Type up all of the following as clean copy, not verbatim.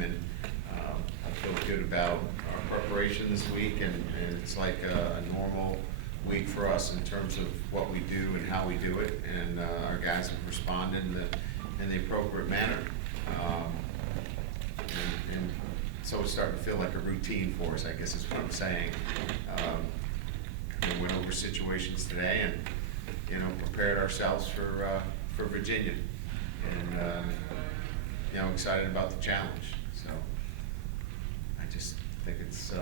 game, and I feel good about our preparation this week, and it's like a normal week for us in terms of what we do and how we do it, and our guys have responded in the appropriate manner. And so it's starting to feel like a routine for us, I guess is what I'm saying. We went over situations today and, prepared ourselves for Virginia. And, excited about the challenge. So I just think it's,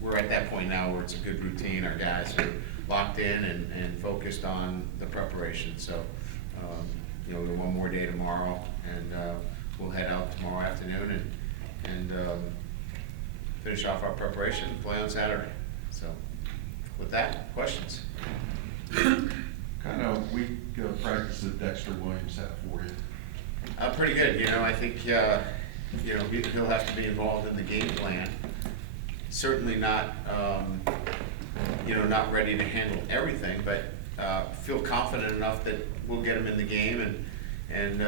we're at that point now where it's a good routine. Our guys are locked in and focused on the preparation. So, we have one more day tomorrow, and we'll head out tomorrow afternoon and finish off our preparation and play on Saturday. So with that, questions? Kind of week practice that Dexter Williams had for you? Pretty good. I think he'll have to be involved in the game plan. Certainly not not ready to handle everything, but feel confident enough that we'll get him in the game, and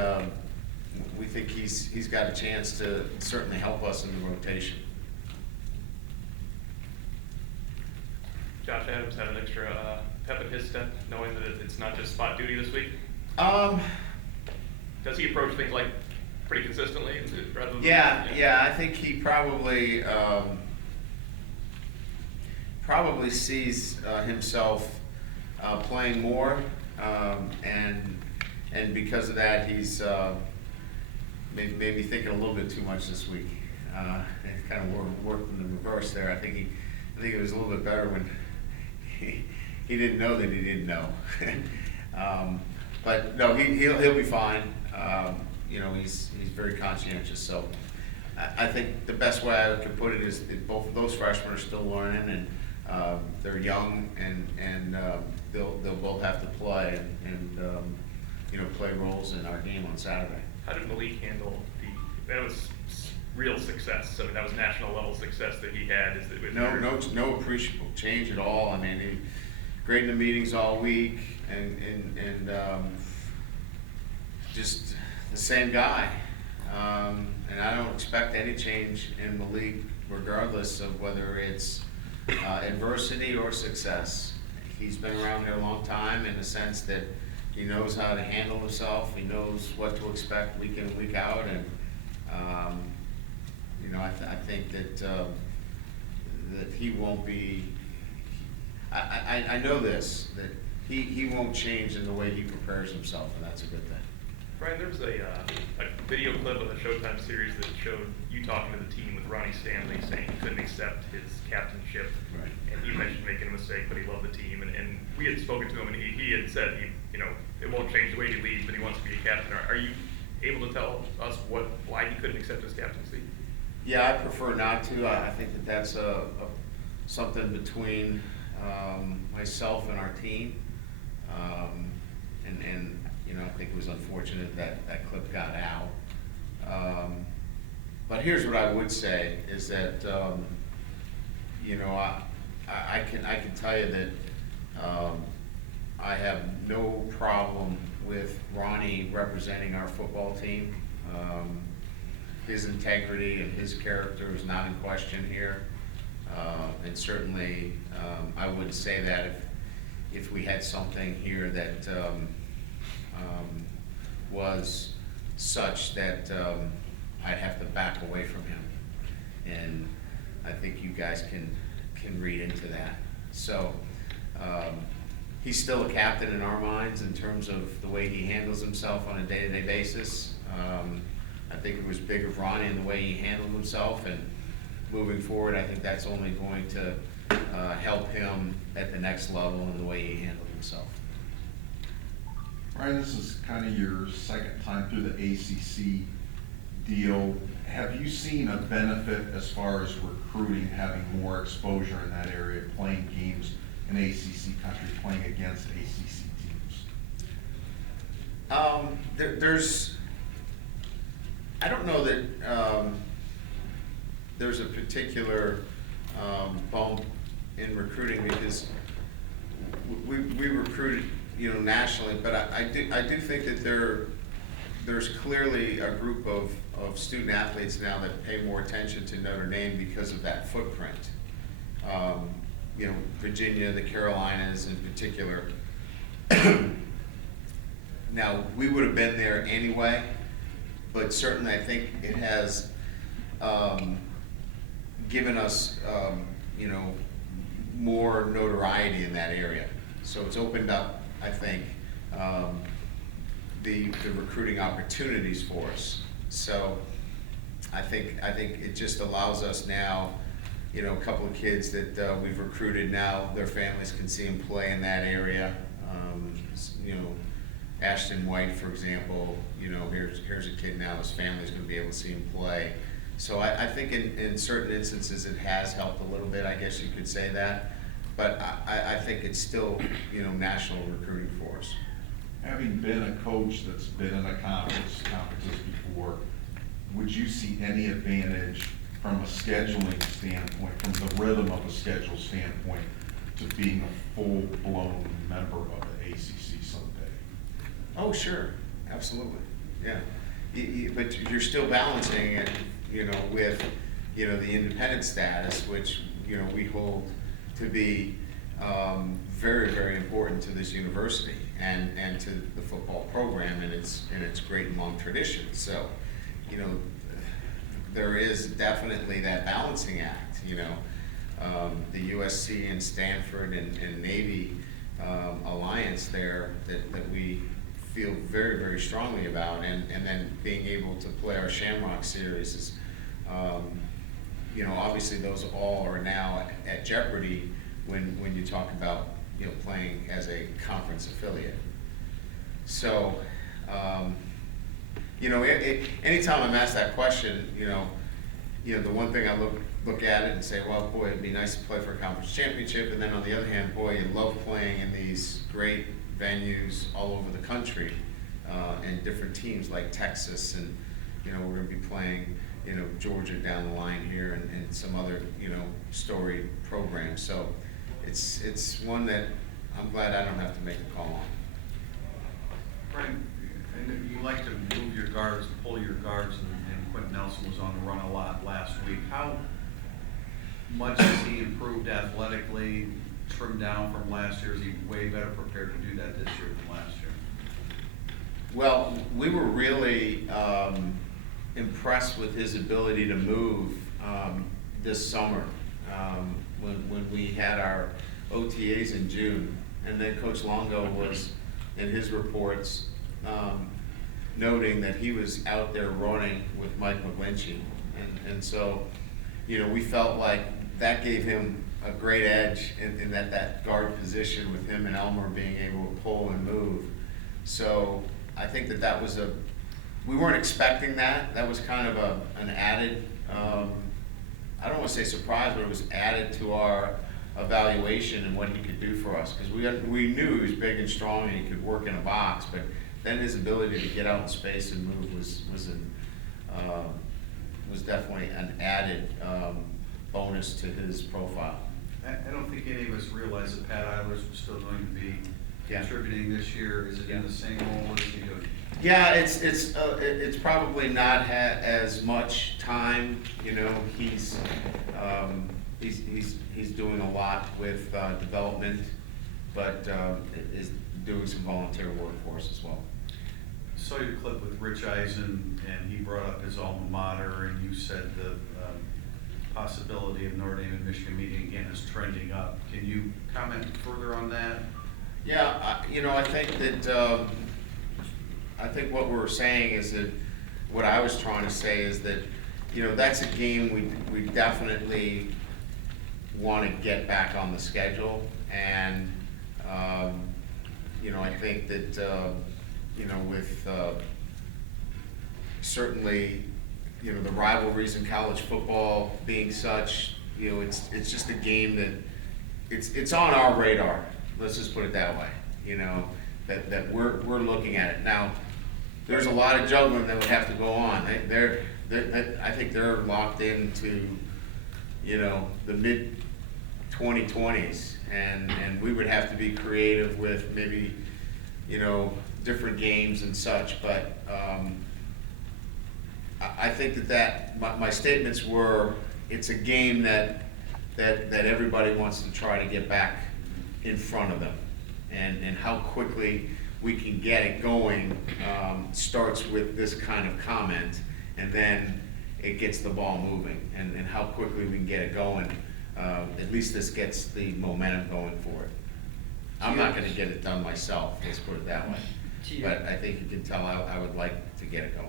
we think he's got a chance to certainly help us in the rotation. Josh Adams had an extra pep in his step, knowing that it's not just spot duty this week. Does he approach things like pretty consistently rather than? Yeah. I think he probably sees himself playing more, and because of that, he's maybe thinking a little bit too much this week. It kind of worked in the reverse there. I think it was a little bit better when he didn't know that he didn't know. But no, he'll be fine. He's very conscientious. So I think the best way I could put it is that both of those freshmen are still learning, and they're young, and they'll both have to play and play roles in our game on Saturday. How did Malik handle that was real success? I mean, that was national level success that he had. No appreciable change at all. I mean, he great in the meetings all week, and just the same guy. And I don't expect any change in Malik, regardless of whether it's adversity or success. He's been around here a long time in the sense that he knows how to handle himself. He knows what to expect week in and week out, and I think that he won't be. I know this, that he won't change in the way he prepares himself, and that's a good thing. Brian, there was a video clip of the Showtime series that showed you talking to the team with Ronnie Stanley saying he couldn't accept his captainship. Right. And you mentioned making a mistake, but he loved the team. And we had spoken to him, and he had said, it won't change the way he leads, but he wants to be a captain. Are you able to tell us why he couldn't accept his captaincy? Yeah, I prefer not to. I think that that's something between myself and our team. And I think it was unfortunate that clip got out. But here's what I would say is that I can tell you that I have no problem with Ronnie representing our football team. His integrity and his character is not in question here, and certainly I wouldn't say that if we had something here that was such that I'd have to back away from him, and I think you guys can read into that. So he's still a captain in our minds in terms of the way he handles himself on a day-to-day basis. I think it was big of Ronnie in the way he handled himself, and moving forward, I think that's only going to help him at the next level in the way he handled himself. Ryan, this is kind of your second time through the ACC deal. Have you seen a benefit as far as recruiting, having more exposure in that area, playing games in ACC country, playing against ACC teams? I don't know that there's a particular bump in recruiting, because we recruited nationally, but I do think that there's clearly a group of student athletes now that pay more attention to Notre Dame because of that footprint. You know, Virginia, the Carolinas in particular. Now, we would have been there anyway, but certainly I think it has given us, you know, more notoriety in that area. So it's opened up, I think, the recruiting opportunities for us. So I think it just allows us now, you know, a couple of kids that we've recruited now, their families can see them play in that area. You know, Ashton White, for example, you know, here's a kid now, his family's gonna be able to see him play. So I think in certain instances it has helped a little bit, I guess you could say that. But I think it's still, you know, national recruiting for us. Having been a coach that's been in a conferences before, would you see any advantage from a scheduling standpoint, from the rhythm of a schedule standpoint, to being a full-blown member of the ACC someday? Oh, sure, absolutely, yeah. But you're still balancing it, you know, with, you know, the independent status, which, you know, we hold to be very, very important to this university and to the football program and its great and long tradition. So, you know, there is definitely that balancing act, you know. The USC and Stanford and Navy alliance there that we feel very, very strongly about, and then being able to play our Shamrock series is, you know, obviously those all are now at jeopardy when you talk about, you know, playing as a conference affiliate. So, you know, anytime I'm asked that question, you know, the one thing I look at it and say, well, boy, it'd be nice to play for a conference championship, and then on the other hand, boy, you love playing in these great venues all over the country, and different teams like Texas, and, you know, we're gonna be playing, you know, Georgia down the line here, and some other, you know, storied programs. So it's one that I'm glad I don't have to make a call on. Brian, and you like to move your guards, pull your guards, and Quentin Nelson was on the run a lot last week. How much has he improved athletically, trimmed down from last year? Is he way better prepared to do that this year than last year? Well, we were really impressed with his ability to move this summer when we had our OTAs in June. And then Coach Longo was, in his reports, noting that he was out there running with Mike McGlinchey. And so, you know, we felt like that gave him a great edge in that guard position, with him and Elmer being able to pull and move. So I think that was we weren't expecting that. That was kind of an added, I don't want to say surprise, but it was added to our evaluation and what he could do for us. Because we knew he was big and strong and he could work in a box, but then his ability to get out in space and move was definitely an added bonus to his profile. I don't think any of us realized that Pat Eilers was still going to be contributing this year. Is it in the same role? What is he doing? Yeah, it's probably not as much time. You know, he's doing a lot with development, but is doing some volunteer work for us as well. Saw your clip with Rich Eisen, and he brought up his alma mater, and you said the possibility of Notre Dame and Michigan meeting again is trending up. Can you comment further on that? Yeah, you know, I think that I think what we're saying is that what I was trying to say is that, you know, that's a game we definitely want to get back on the schedule, and you know, I think that you know, with certainly, you know, the rivalries in college football being such, you know, it's just a game that it's on our radar. Let's just put it that way. You know, that we're looking at it now. There's a lot of juggling that would have to go on. I think they're locked into, you know, the mid 2020s, and we would have to be creative with maybe, you know, different games and such, but, I think my statements were, it's a game that everybody wants to try to get back in front of them. And how quickly we can get it going, starts with this kind of comment, and then it gets the ball moving, and how quickly we can get it going. At least this gets the momentum going for it. I'm not gonna get it done myself, let's put it that way. But I think you can tell I would like to get it going.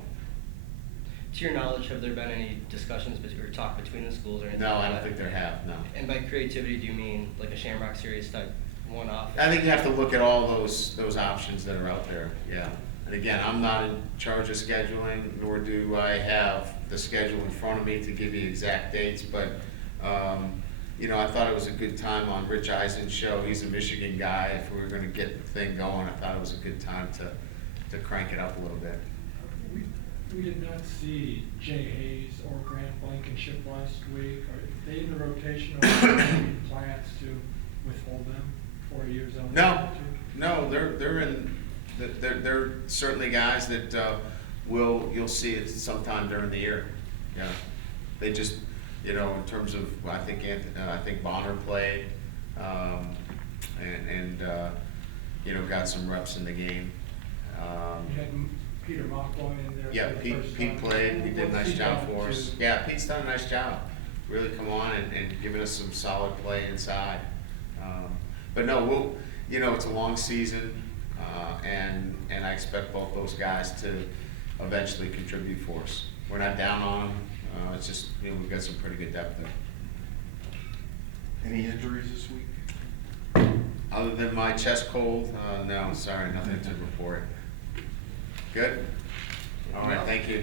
To your knowledge, have there been any discussions or talk between the schools or anything? No, like I don't that? think there have, no. And by creativity, do you mean like a Shamrock Series type one-off? I think you have to look at all those options that are out there, yeah. And again, I'm not in charge of scheduling, nor do I have the schedule in front of me to give you exact dates, but, you know, I thought it was a good time on Rich Eisen's show. He's a Michigan guy. If we were gonna get the thing going, I thought it was a good time to crank it up a little bit. We did not see Jay Hayes or Grant Blankenship last week. Are they in the rotation, or are there any plans to withhold them 4 years on? No, they're in, they're certainly guys that, you'll see it sometime during the year, yeah. They just, you know, in terms of, I think Bonner played, and you know, got some reps in the game. You had Peter Mockboy in there. Yeah, for the first Pete time. played, he did a What's nice he job done for us. to- Yeah, Pete's done a nice job, really come on and giving us some solid play inside. But no, you know, it's a long season, and I expect both those guys to eventually contribute for us. We're not down on them, it's just, you know, we've got some pretty good depth there. Any injuries this week? Other than my chest cold, no, sorry, nothing to report. Good? All right, thank you.